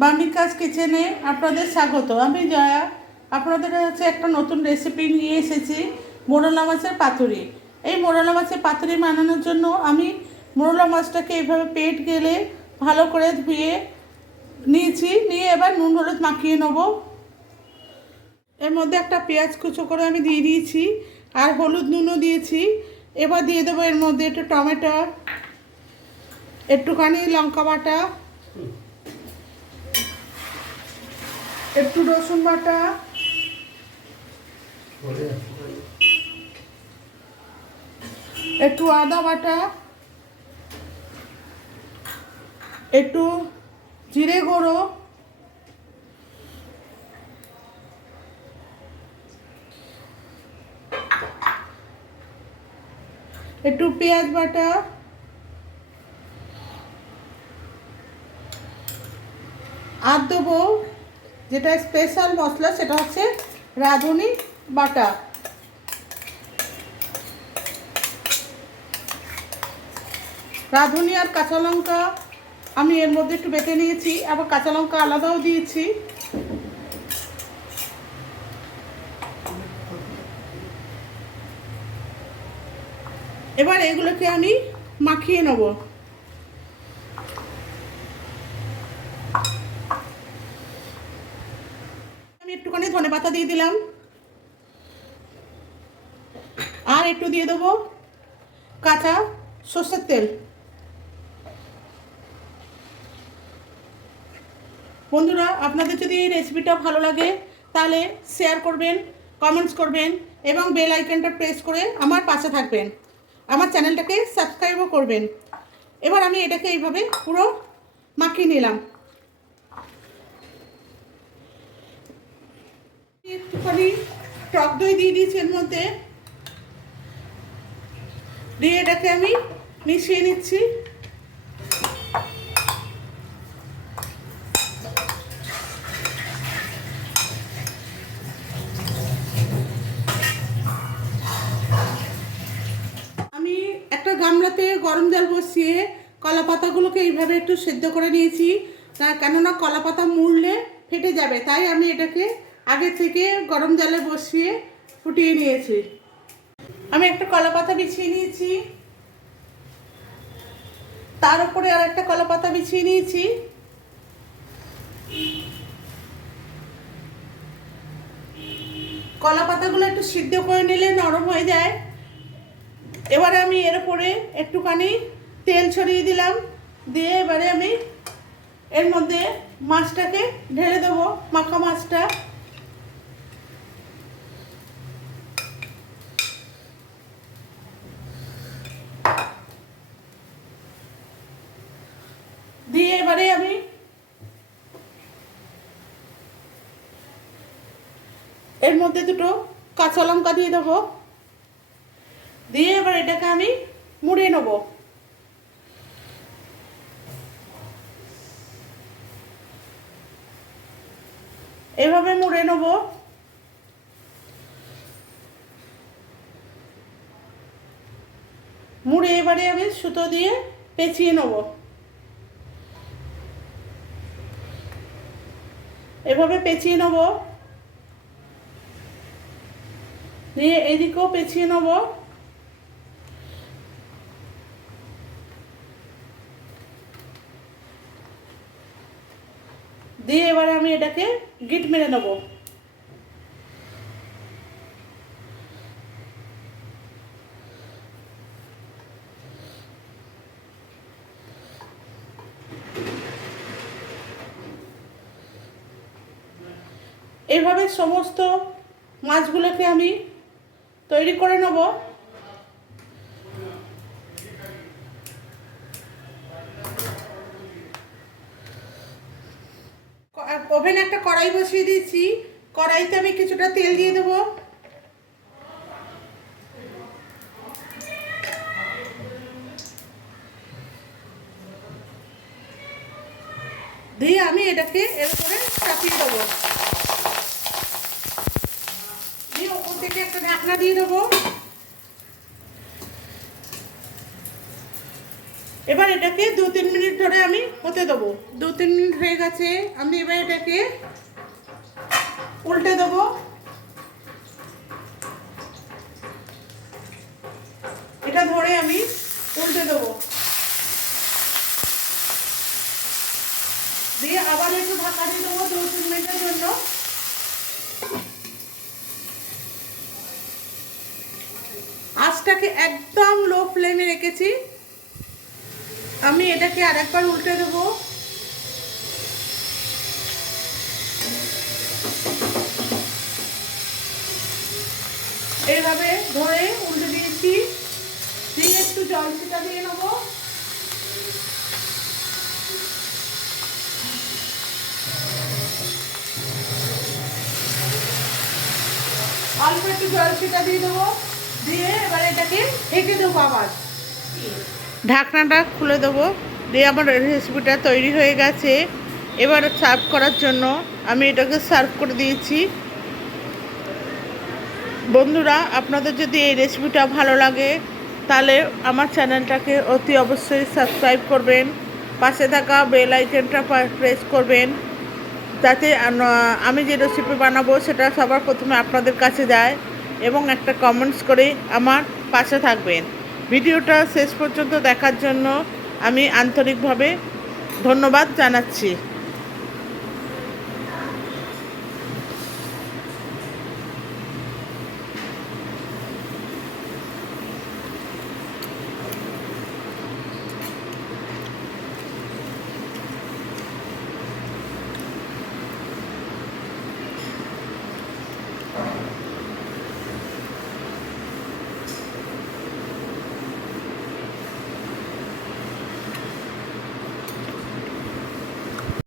বামিকাস কিচেনে আপনাদের স্বাগত। আমি জয়া। আপনাদের কাছে একটা নতুন রেসিপি নিয়ে এসেছি, মোরলা মাছের পাতুরি। এই মোরলা মাছের পাতুরি বানানোর জন্য আমি মোরলা মাছটাকে এইভাবে পেট গেলে ভালো করে ধুয়ে নিয়েছি। নিয়ে এবার নুন হলুদ মাখিয়ে নেব। এর মধ্যে একটা পেঁয়াজ কুচো করে আমি দিয়ে দিয়েছি, আর হলুদ নুনও দিয়েছি। এবার দিয়ে দেবো এর মধ্যে একটু টমেটো, একটুখানি লঙ্কা বাটা, একটু রসুন বাটা, একটু আদা বাটা, একটু জিরে গুঁড়ো, একটু পেঁয়াজ বাটা, আর দেবো যেটা স্পেশাল মশলা, সেটা হচ্ছে রাঁধুনি বাটা। রাঁধুনি আর কাঁচা লঙ্কা আমি এর মধ্যে একটু বেটে নিয়েছি, আবার কাঁচা লঙ্কা আলাদাও দিয়েছি। এবার এগুলোকে আমি মাখিয়ে নেব। আমি একটুখানি ধনেপাতা দিয়ে দিলাম, আর একটু দিয়ে দেবো কাঁচা সর্ষের তেল। বন্ধুরা, আপনাদের যদি এই রেসিপিটা ভালো লাগে তাহলে শেয়ার করবেন, কমেন্টস করবেন এবং বেল আইকনটা প্রেস করে আমার পাশে থাকবেন। আমার চ্যানেলটাকে সাবস্ক্রাইবও করবেন। এবার আমি এটাকে এইভাবে পুরো মাখিয়ে নিলাম। একটুখানি টক দই দিয়ে দিয়েছি এর মধ্যে, দিয়ে এটাকে আমি মিশিয়ে নিচ্ছি। আমি একটা গামলাতে গরম জল বসিয়ে কলা পাতাগুলোকে এইভাবে একটু সেদ্ধ করে নিয়েছি, কেননা কলা পাতা মুড়লে ফেটে যাবে, তাই আমি এটাকে আগে থেকে গরম জলে বসিয়ে ফুটিয়ে নিয়েছি। আমি একটা কলা পাতা বিছিয়ে নিয়েছি, তার উপরে আর একটা কলা পাতা বিছিয়ে নিয়েছি। কলা পাতাগুলো একটু সিদ্ধ করে নিলে নরম হয়ে যায়। এবারে আমি এর উপরে একটুখানি তেল ছড়িয়ে দিলাম, দিয়ে এবারে আমি এর মধ্যে মাছটাকে ঢেলে দেবো, মাখা মাছটা। দিয়ে এবারে আমি এর মধ্যে দুটো কাঁচা লঙ্কা দিয়ে দেবো, দিয়ে এবার এটাকে আমি মুড়ে নেব। এভাবে মুড়ে নেব। মুড়ে এবারে আমি সুতো দিয়ে পেঁচিয়ে নেব। এভাবে পেঁচিয়ে নেব, দিয়ে এদিকেও পেঁচিয়ে নেব। দিয়ে এবারে আমি এটাকে গিট মেরে নেব। এইভাবে সমস্ত মাছগুলোকে আমি তৈরি করে নেব। ওভেনে একটা কড়াই বসিয়ে দিয়েছি, কড়াইতে আমি কিছুটা তেল দিয়ে দেবো। দিয়ে আমি এটাকে এর উপরে চাপিয়ে দেবো, দিয়ে ওপর থেকে একটা ঢাকনা দিয়ে দেবো। এবার এটাকে 2-3 মিনিট ধরে আমি হতে দেবো। 2-3 মিনিট হয়ে গেছে, আমি এবার এটাকে উল্টে দেবো। এটা ধরে আমি উল্টে দেবো, দিয়ে আবার একটু ঢাকা দিয়ে দেবো 2-3 মিনিটের জন্য। আঁচটাকে একদম লো ফ্লেমে রেখেছি। আমি এটাকে আরেকবার উল্টে দেবো। এইভাবে ধরে উল্টে দিয়েছি, দিয়ে একটু জল ছিটা দিয়ে নেবো। অল্প একটু জল ছিটা দিয়ে দেবো, দিয়ে এবার এটাকে ঢেকে দেবো। আবার ঢাকনাটা খুলে দেবো, দিয়ে আমার রেসিপিটা তৈরি হয়ে গেছে। এবার সার্ভ করার জন্য আমি এটাকে সার্ভ করে দিয়েছি। বন্ধুরা, আপনাদের যদি এই রেসিপিটা ভালো লাগে তাহলে আমার চ্যানেলটাকে অতি অবশ্যই সাবস্ক্রাইব করবেন, পাশে থাকা বেল আইকনটা প্রেস করবেন, যাতে আমি যে রেসিপি বানাবো সেটা সবার প্রথমে আপনাদের কাছে যায়, এবং একটা কমেন্টস করে আমার পাশে থাকবেন। ভিডিওটা শেষ পর্যন্ত দেখার জন্য আমি আন্তরিকভাবে ধন্যবাদ জানাচ্ছি।